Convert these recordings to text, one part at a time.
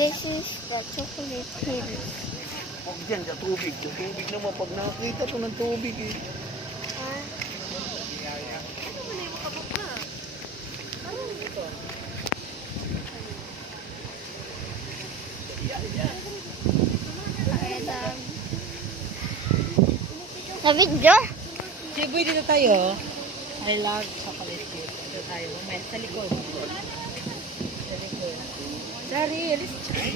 This is the chocolate hills. Huwag dyan, sa tubig. Sa tubig naman. Pag nakakita ko ng tubig eh. Na video? Siboy, dito tayo. I love chocolate cake. Dito tayo. Mamaya, sa likod. Sa likod. Sorry, let's try.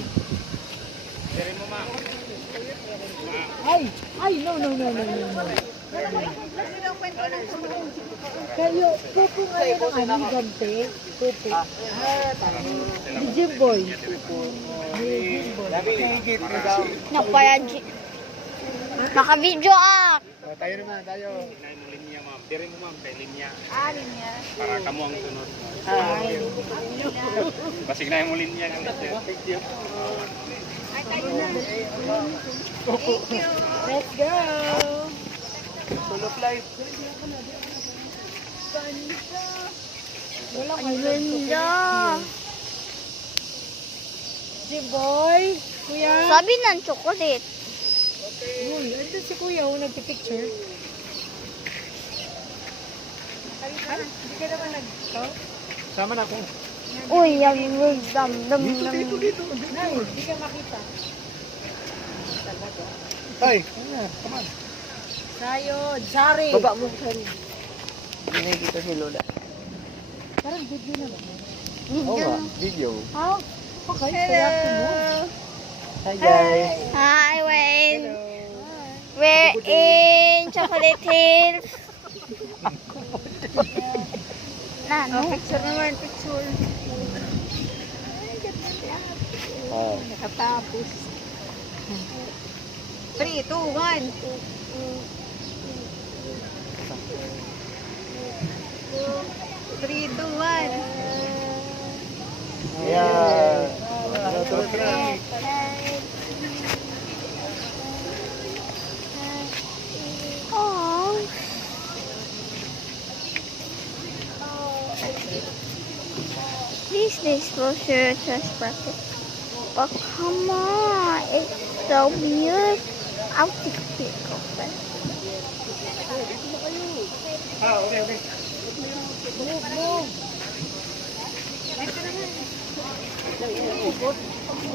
Ay, no. Kayo, pupo nga yun ang aming gante. Pupo. Tama. Ni Jimboy. Ni Jimboy. Daming higit na daw. Napayaji. Naka-video ah! Tayo naman, tayo. Hinay mo linya, ma'am. Diri mo, ma'am, kay linya. Linya. Para kamo ang sunod. Ay. Basig na mo linya ng linya. Thank you. Let's go! Solo flight. Wala Ang ganda. Jimboy! Kuya! Sabi ng chocolate. Uy, andun si Kuya, nagpipicture. Hindi ka naman Sama na ako. Uy, yung word dam. Dito. Hindi ka makita. Ay, come on. Sayod, sorry. Baba mo, sorry. Hindi nakikita si Lola. Parang video naman. Oo nga, video. Oh, Okay, kaya ako mo. Hi guys. hi, Wayne. We're in Chocolate Hills. Picture naman, picture. Oh. Nakatapos. 3, 2, 1. Three, two, one. Yeah. Tulog ka na. Oh. This dishwasher just bracket. But come on, it's so beautiful. I'll take a pic of it. Ah, okay.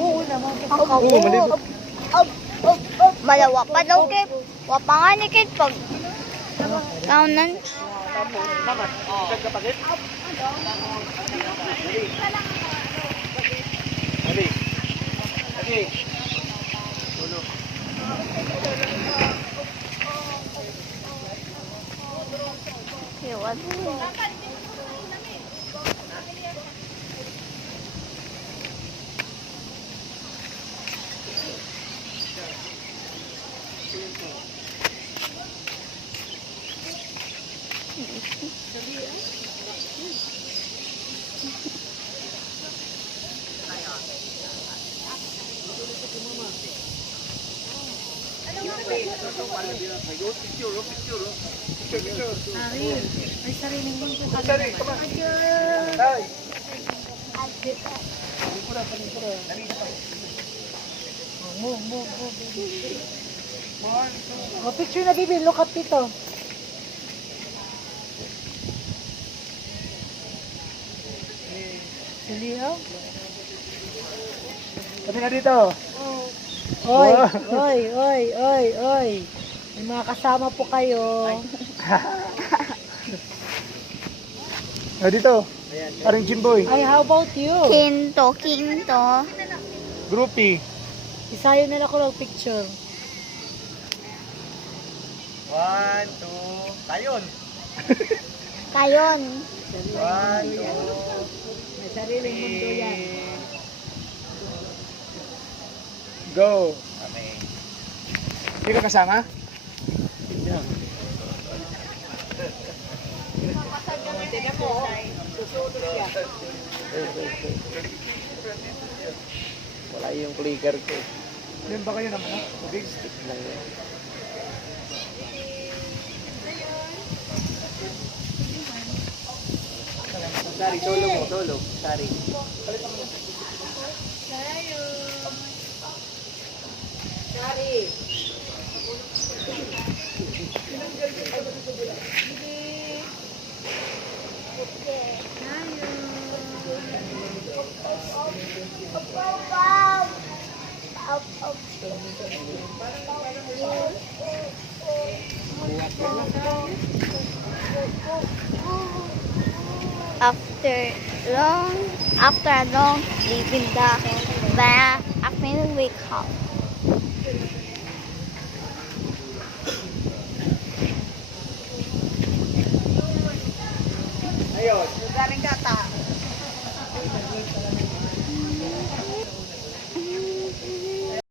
Oo naman. Ang kabot. Malawa pa daw, Kip. Wapa nga ni Kip pag kaunan. Okay. Iwan. Arin, may sariling mundo ka Sorry, naman. come on. Hi. Move. Oh, picture na, Bibi. Look up dito. Si Leo? Kami na dito. Oy, Wow. oy. May mga kasama po kayo. Dito. Parang Jimboy. Ay, how about you? Kinto. Groupie. Isayo na lang ako ng picture. 1, 2, tayon. Kayon. 1, 2, May sariling mundo yan. go. Kami. Hindi ka kasama? Tignan mo, susunod yan. Wala yung clicker ko. Ilan ba kayo naman? Big stick lang yan. Sari, tulog mo, tulog. Sari. Sayo. After a long sleep in the bath, I finally wake up. Ayun. Galing kata.